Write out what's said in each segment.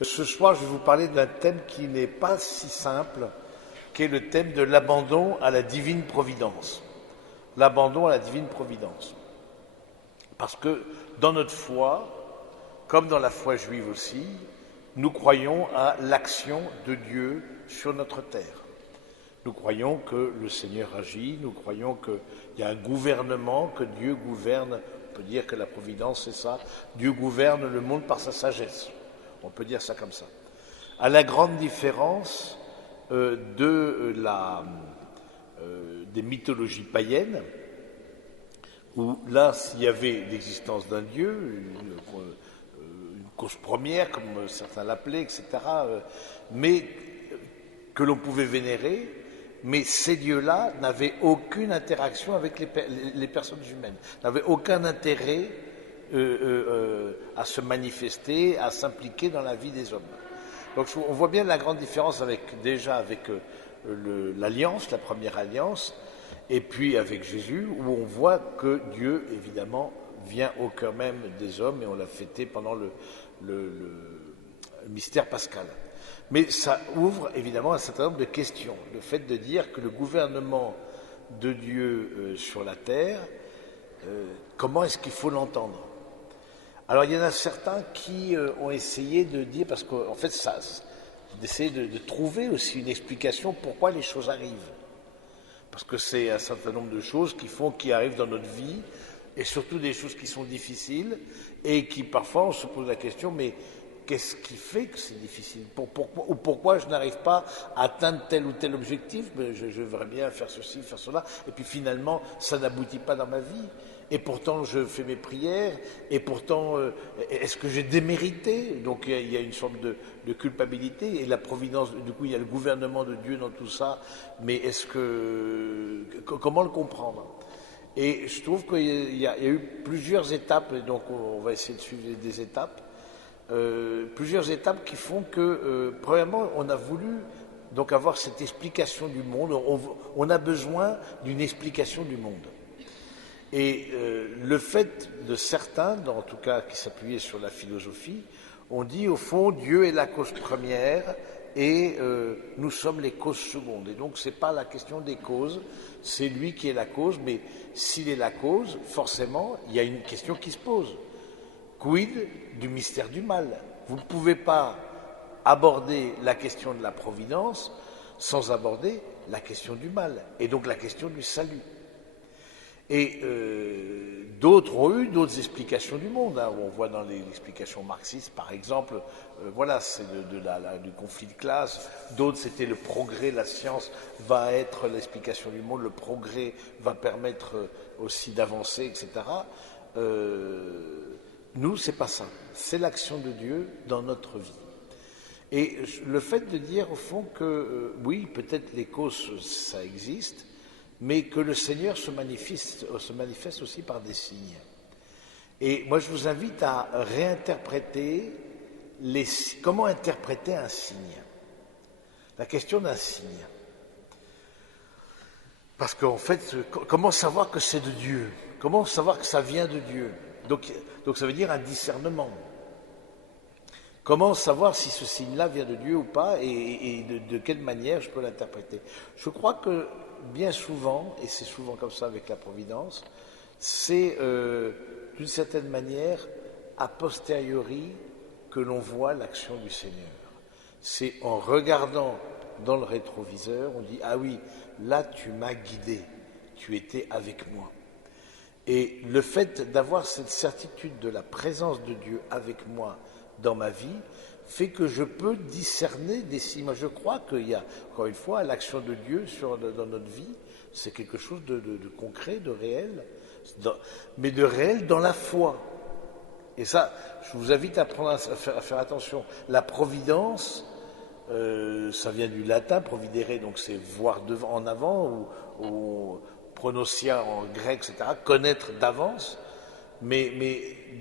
Ce soir, je vais vous parler d'un thème qui n'est pas si simple, qui est le thème de l'abandon à la divine providence. L'abandon à la divine providence. Parce que dans notre foi, comme dans la foi juive aussi, nous croyons à l'action de Dieu sur notre terre. Nous croyons que le Seigneur agit, nous croyons qu'il y a un gouvernement, que Dieu gouverne. On peut dire que la providence, c'est ça. Dieu gouverne le monde par sa sagesse. On peut dire ça comme ça. À la grande différence des mythologies païennes, où là, s'il y avait l'existence d'un Dieu, une cause première, comme certains l'appelaient, etc., mais que l'on pouvait vénérer, mais ces dieux-là n'avaient aucune interaction avec les personnes humaines, n'avaient aucun intérêt à se manifester, à s'impliquer dans la vie des hommes. Donc on voit bien la grande différence avec l'alliance, la première alliance, et puis avec Jésus, où on voit que Dieu, évidemment, vient au cœur même des hommes, et on l'a fêté pendant le mystère pascal. Mais ça ouvre évidemment un certain nombre de questions. Le fait de dire que le gouvernement de Dieu sur la terre, comment est-ce qu'il faut l'entendre? Alors il y en a certains qui ont essayé de dire, parce qu'en fait, d'essayer de trouver aussi une explication pourquoi les choses arrivent. Parce que c'est un certain nombre de choses qui arrivent dans notre vie, et surtout des choses qui sont difficiles, et qui parfois on se pose la question, mais qu'est-ce qui fait que c'est difficile? Pourquoi je n'arrive pas à atteindre tel ou tel objectif? Je voudrais bien faire ceci, faire cela, et puis finalement, ça n'aboutit pas dans ma vie. Et pourtant, je fais mes prières, et pourtant, est-ce que j'ai démérité? Donc il y a une sorte de culpabilité, et la providence, du coup, il y a le gouvernement de Dieu dans tout ça, mais comment le comprendre? Et je trouve qu'il y a eu plusieurs étapes, et donc on va essayer de suivre des étapes. Plusieurs étapes qui font que, premièrement, on a voulu donc avoir cette explication du monde. On a besoin d'une explication du monde. Et le fait de certains, en tout cas qui s'appuyaient sur la philosophie, ont dit au fond Dieu est la cause première et nous sommes les causes secondes. Et donc c'est pas la question des causes, c'est lui qui est la cause. Mais s'il est la cause, forcément, il y a une question qui se pose. Quid du mystère du mal? Vous ne pouvez pas aborder la question de la providence sans aborder la question du mal, et donc la question du salut. Et d'autres ont eu d'autres explications du monde. Où on voit dans l'explication marxiste, par exemple, voilà, c'est du conflit de classe. D'autres, c'était le progrès, la science va être l'explication du monde, le progrès va permettre aussi d'avancer, etc. Nous, c'est pas ça. C'est l'action de Dieu dans notre vie. Et le fait de dire, au fond, que oui, peut-être les causes, ça existe, mais que le Seigneur se manifeste aussi par des signes. Et moi, je vous invite à réinterpréter comment interpréter un signe. La question d'un signe. Parce qu'en fait, comment savoir que c'est de Dieu? Comment savoir que ça vient de Dieu? Donc ça veut dire un discernement. Comment savoir si ce signe-là vient de Dieu ou pas, et de quelle manière je peux l'interpréter? Je crois que bien souvent, et c'est souvent comme ça avec la providence, c'est d'une certaine manière a posteriori que l'on voit l'action du Seigneur. C'est en regardant dans le rétroviseur, on dit « Ah oui, là tu m'as guidé, tu étais avec moi ». Et le fait d'avoir cette certitude de la présence de Dieu avec moi dans ma vie fait que je peux discerner des signes. Moi, je crois qu'il y a, encore une fois, l'action de Dieu dans notre vie, c'est quelque chose de concret, de réel, mais de réel dans la foi. Et ça, je vous invite à faire attention. La providence, ça vient du latin, providere, donc c'est voir en avant, ou prononcia en grec, etc., connaître d'avance. Mais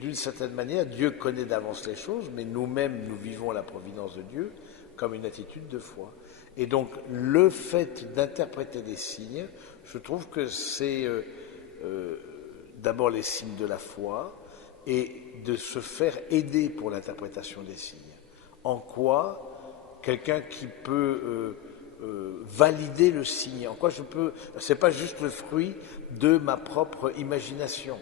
d'une certaine manière, Dieu connaît d'avance les choses, mais nous-mêmes, nous vivons la providence de Dieu comme une attitude de foi. Et donc, le fait d'interpréter des signes, je trouve que c'est d'abord les signes de la foi, et de se faire aider pour l'interprétation des signes. en quoi quelqu'un qui peut valider le signe, en quoi je peux, c'est pas juste le fruit de ma propre imagination.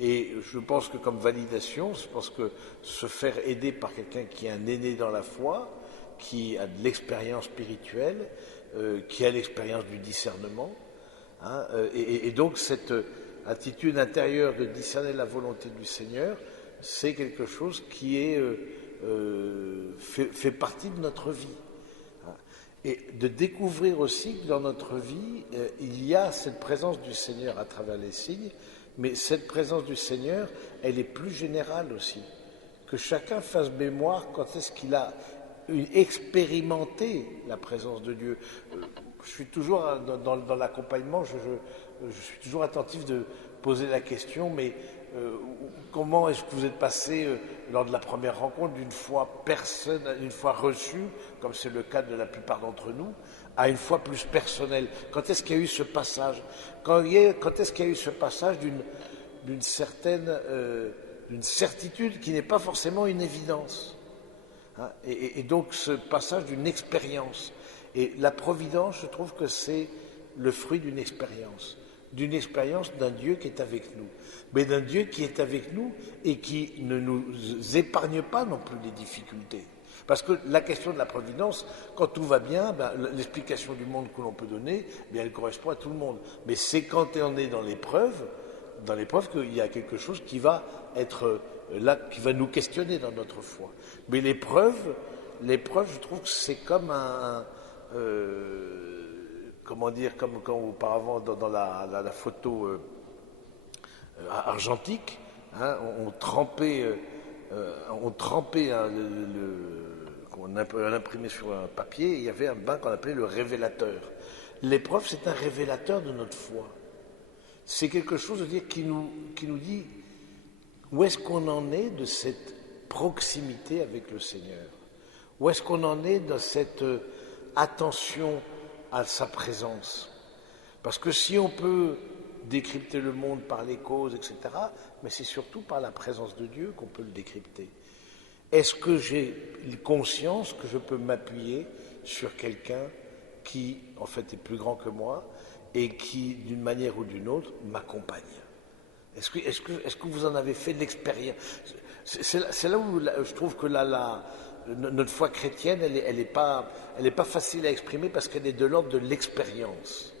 Et je pense que comme validation, je pense que se faire aider par quelqu'un qui est un aîné dans la foi, qui a de l'expérience spirituelle, qui a l'expérience du discernement, hein, et donc cette attitude intérieure de discerner la volonté du Seigneur, c'est quelque chose qui est, fait partie de notre vie. Et de découvrir aussi que dans notre vie, il y a cette présence du Seigneur à travers les signes, mais cette présence du Seigneur, elle est plus générale aussi. Que chacun fasse mémoire quand est-ce qu'il a expérimenté la présence de Dieu. Je suis toujours dans l'accompagnement, je suis toujours attentif de poser la question, mais comment est-ce que vous êtes passé lors de la première rencontre d'une foi reçue, comme c'est le cas de la plupart d'entre nous, à une foi plus personnelle? Quand est-ce qu'il y a eu ce passage? Quand est-ce qu'il y a eu ce passage d'une certaine d'une certitude qui n'est pas forcément une évidence, hein, et donc ce passage d'une expérience. Et la providence, je trouve que c'est le fruit d'une expérience d'un Dieu qui est avec nous, mais d'un Dieu qui est avec nous et qui ne nous épargne pas non plus les difficultés. Parce que la question de la providence, quand tout va bien, ben, l'explication du monde que l'on peut donner, bien, elle correspond à tout le monde. Mais c'est quand on est dans l'épreuve qu'il y a quelque chose qui va être là, qui va nous questionner dans notre foi. Mais l'épreuve, je trouve que c'est comme comment dire, comme quand auparavant dans la photo argentique, hein, on trempait, on imprimait sur un papier, et il y avait un bain qu'on appelait le révélateur. L'épreuve, c'est un révélateur de notre foi. C'est quelque chose de dire qui nous dit où est-ce qu'on en est de cette proximité avec le Seigneur, où est-ce qu'on en est dans cette attention à sa présence. Parce que si on peut décrypter le monde par les causes, etc., mais c'est surtout par la présence de Dieu qu'on peut le décrypter. Est-ce que j'ai conscience que je peux m'appuyer sur quelqu'un qui, en fait, est plus grand que moi et qui, d'une manière ou d'une autre, m'accompagne? Est-ce que vous en avez fait de l'expérience? C'est là où je trouve que notre foi chrétienne, elle est pas facile à exprimer parce qu'elle est de l'ordre de l'expérience.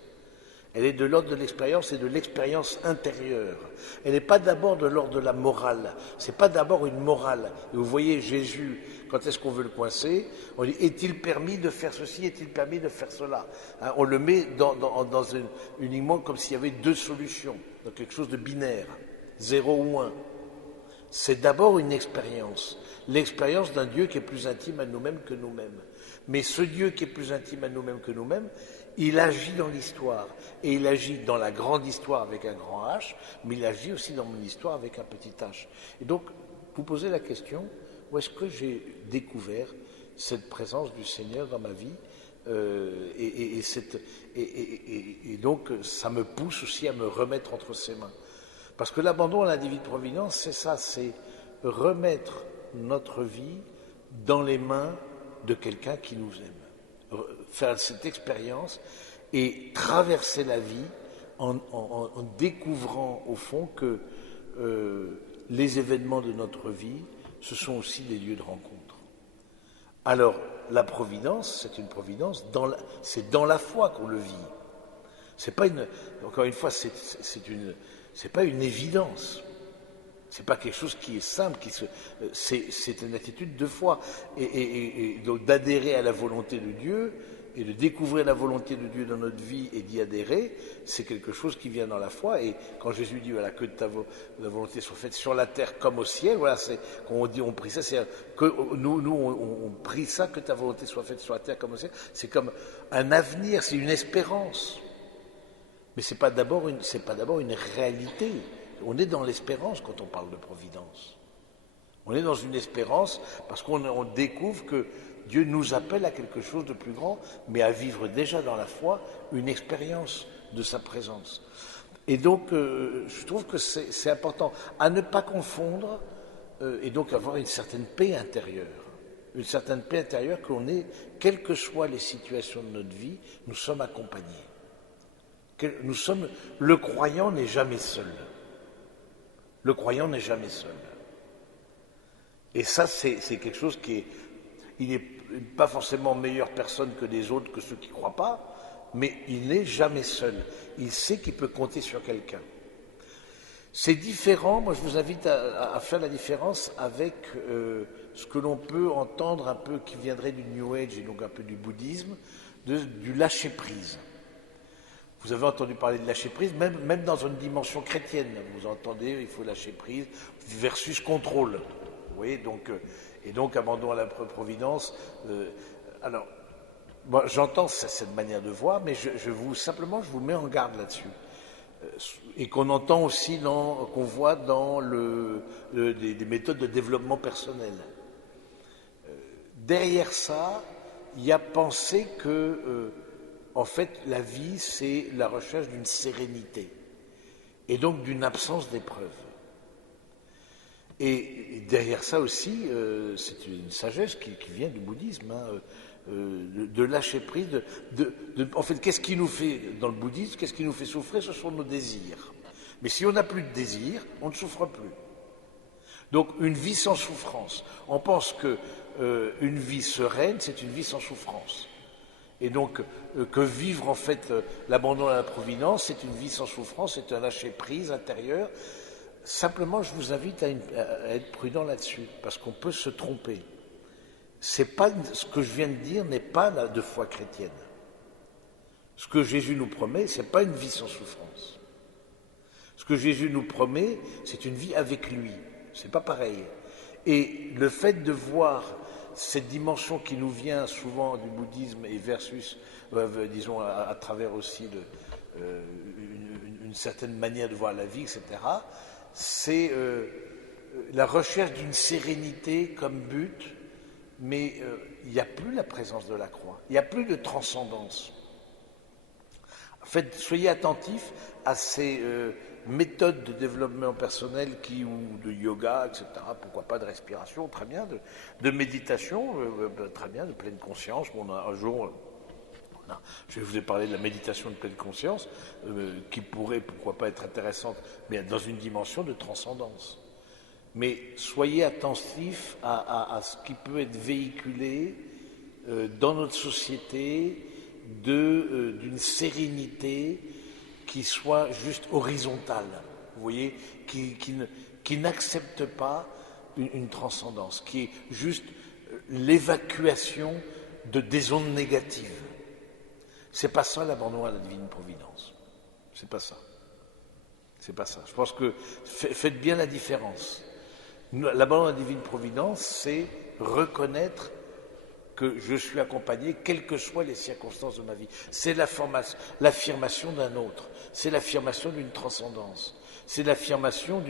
Elle est de l'ordre de l'expérience et de l'expérience intérieure. Elle n'est pas d'abord de l'ordre de la morale. C'est pas d'abord une morale. Et vous voyez Jésus, quand est-ce qu'on veut le coincer? On dit, est-il permis de faire ceci? Est-il permis de faire cela? Hein, on le met uniquement comme s'il y avait deux solutions, dans quelque chose de binaire, 0 ou 1. C'est d'abord une expérience. L'expérience d'un Dieu qui est plus intime à nous-mêmes que nous-mêmes. Mais ce Dieu qui est plus intime à nous-mêmes que nous-mêmes, il agit dans l'histoire. Et il agit dans la grande histoire avec un grand H, mais il agit aussi dans mon histoire avec un petit H. Et donc, vous posez la question, où est-ce que j'ai découvert cette présence du Seigneur dans ma vie, et donc, ça me pousse aussi à me remettre entre ses mains. Parce que l'abandon à la divine providence, c'est ça, c'est remettre notre vie dans les mains de quelqu'un qui nous aime. Faire cette expérience et traverser la vie en découvrant au fond que les événements de notre vie, ce sont aussi des lieux de rencontre. Alors, la providence, c'est une providence, c'est dans la foi qu'on le vit. C'est pas encore une fois, c'est pas une évidence. C'est pas quelque chose qui est simple, c'est une attitude de foi. Et donc d'adhérer à la volonté de Dieu et de découvrir la volonté de Dieu dans notre vie et d'y adhérer, c'est quelque chose qui vient dans la foi. Et quand Jésus dit voilà, que ta volonté soit faite sur la terre comme au ciel, voilà, c'est quand on prie ça, c'est que nous on prie ça, que ta volonté soit faite sur la terre comme au ciel. C'est comme un avenir, c'est une espérance. Mais c'est pas d'abord une réalité. On est dans l'espérance quand on parle de providence. On est dans une espérance parce qu'on découvre que Dieu nous appelle à quelque chose de plus grand, mais à vivre déjà dans la foi une expérience de sa présence. Et donc, je trouve que c'est important à ne pas confondre et donc avoir une certaine paix intérieure. une certaine paix intérieure qu'on est, quelles que soient les situations de notre vie, nous sommes accompagnés. Le croyant n'est jamais seul. Le croyant n'est jamais seul. Et ça, c'est quelque chose il n'est pas forcément meilleure personne que les autres, que ceux qui ne croient pas, mais il n'est jamais seul. Il sait qu'il peut compter sur quelqu'un. C'est différent, moi je vous invite à faire la différence avec ce que l'on peut entendre un peu qui viendrait du New Age et donc un peu du bouddhisme, du lâcher-prise. Vous avez entendu parler de lâcher-prise, même dans une dimension chrétienne. Vous entendez, il faut lâcher-prise versus contrôle. Vous voyez, et donc abandon à la providence. Alors, moi, j'entends cette manière de voir, mais je vous mets en garde là-dessus. Et qu'on entend aussi, qu'on voit dans des méthodes de développement personnel. Derrière ça, il y a pensé que, en fait, la vie, c'est la recherche d'une sérénité et donc d'une absence d'épreuves. Et derrière ça aussi, c'est une sagesse qui vient du bouddhisme, de lâcher prise. En fait, qu'est-ce qui nous fait, dans le bouddhisme, qu'est-ce qui nous fait souffrir? Ce sont nos désirs. Mais si on n'a plus de désirs, on ne souffre plus. Donc, une vie sans souffrance. On pense que une vie sereine, c'est une vie sans souffrance. Et donc, que vivre, en fait, l'abandon à la providence, c'est une vie sans souffrance, c'est un lâcher-prise intérieur. Simplement, je vous invite à être prudent là-dessus, parce qu'on peut se tromper. C'est pas, ce que je viens de dire n'est pas de foi chrétienne. Ce que Jésus nous promet, c'est pas une vie sans souffrance. Ce que Jésus nous promet, c'est une vie avec lui. C'est pas pareil. Et le fait de voir cette dimension qui nous vient souvent du bouddhisme et versus, disons, à travers aussi une certaine manière de voir la vie, etc., c'est la recherche d'une sérénité comme but, mais il n'y a plus la présence de la croix, il n'y a plus de transcendance. En fait, soyez attentifs à ces méthodes de développement personnel ou de yoga, etc., pourquoi pas de respiration, très bien, de méditation, très bien, de pleine conscience. Bon, un jour, je vous ai parlé de la méditation de pleine conscience, qui pourrait, pourquoi pas, être intéressante, mais dans une dimension de transcendance. Mais soyez attentifs à ce qui peut être véhiculé dans notre société d'une sérénité qui soit juste horizontale, vous voyez, qui n'accepte pas une transcendance, qui est juste l'évacuation des ondes négatives. C'est pas ça l'abandon à la divine providence. C'est pas ça. C'est pas ça. Je pense que faites bien la différence. L'abandon à la divine providence, c'est reconnaître que je suis accompagné, quelles que soient les circonstances de ma vie. C'est l'affirmation d'un autre. C'est l'affirmation d'une transcendance. C'est l'affirmation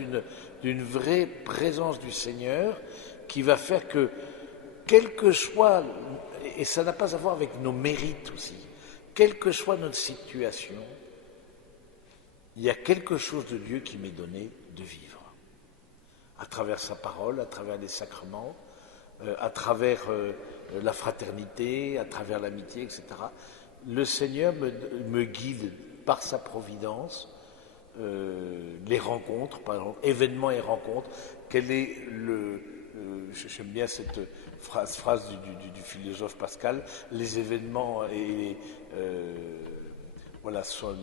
d'une vraie présence du Seigneur qui va faire que, quel que soit, et ça n'a pas à voir avec nos mérites aussi, quelle que soit notre situation, il y a quelque chose de Dieu qui m'est donné de vivre. À travers sa parole, à travers les sacrements, à travers la fraternité, à travers l'amitié, etc. Le Seigneur me guide par sa providence, les rencontres, par exemple, événements et rencontres. Quel est j'aime bien cette phrase du philosophe Pascal, les événements et voilà, sont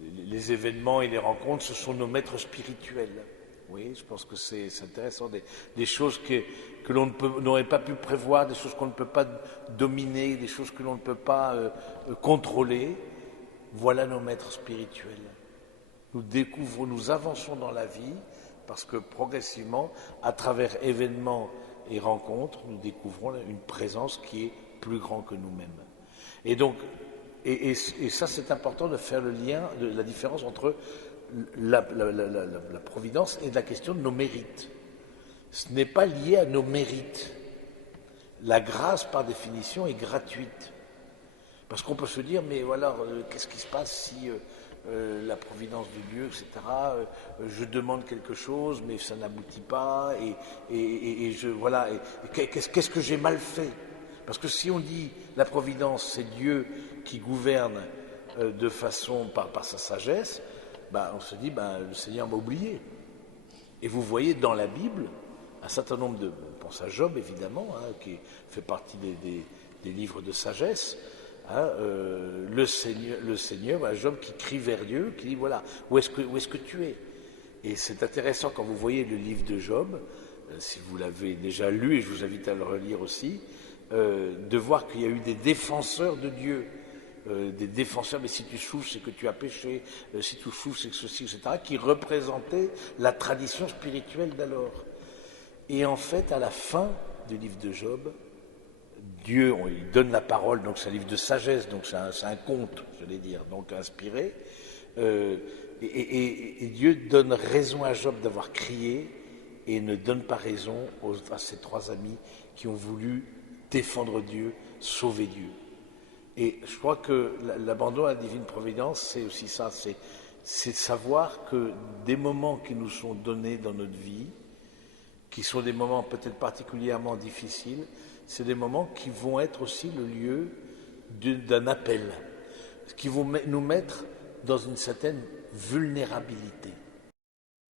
les événements et les rencontres, ce sont nos maîtres spirituels. Oui, je pense que c'est intéressant, des choses que l'on n'aurait pas pu prévoir, des choses qu'on ne peut pas dominer, des choses que l'on ne peut pas contrôler. Voilà nos maîtres spirituels. Nous avançons dans la vie parce que progressivement, à travers événements et rencontres, nous découvrons une présence qui est plus grande que nous-mêmes. Et donc, et ça c'est important de faire le lien, la différence entre la providence et la question de nos mérites. Ce n'est pas lié à nos mérites. La grâce, par définition, est gratuite. Parce qu'on peut se dire, mais voilà, qu'est-ce qui se passe si la providence de Dieu, etc. Je demande quelque chose, mais ça n'aboutit pas, et je voilà. Qu'est-ce que j'ai mal fait? Parce que si on dit la providence, c'est Dieu qui gouverne de façon par sa sagesse, on se dit le Seigneur m'a oublié. Et vous voyez dans la Bible un certain nombre de, on pense à Job évidemment, qui fait partie des livres de sagesse. Le Seigneur, voilà, Job qui crie vers Dieu, qui dit voilà, où est-ce que tu es? Et c'est intéressant quand vous voyez le livre de Job, si vous l'avez déjà lu, et je vous invite à le relire aussi, de voir qu'il y a eu des défenseurs de Dieu, des défenseurs, mais si tu souffres, c'est que tu as péché, si tu souffres, c'est que ceci, etc., qui représentaient la tradition spirituelle d'alors. Et en fait, à la fin du livre de Job, Dieu, il donne la parole, donc c'est un livre de sagesse, donc c'est un conte, j'allais dire, donc inspiré. Et Dieu donne raison à Job d'avoir crié et ne donne pas raison à ses trois amis qui ont voulu défendre Dieu, sauver Dieu. Et je crois que l'abandon à la divine providence, c'est aussi ça, c'est savoir que des moments qui nous sont donnés dans notre vie, qui sont des moments peut-être particulièrement difficiles, c'est des moments qui vont être aussi le lieu d'un appel, qui vont nous mettre dans une certaine vulnérabilité.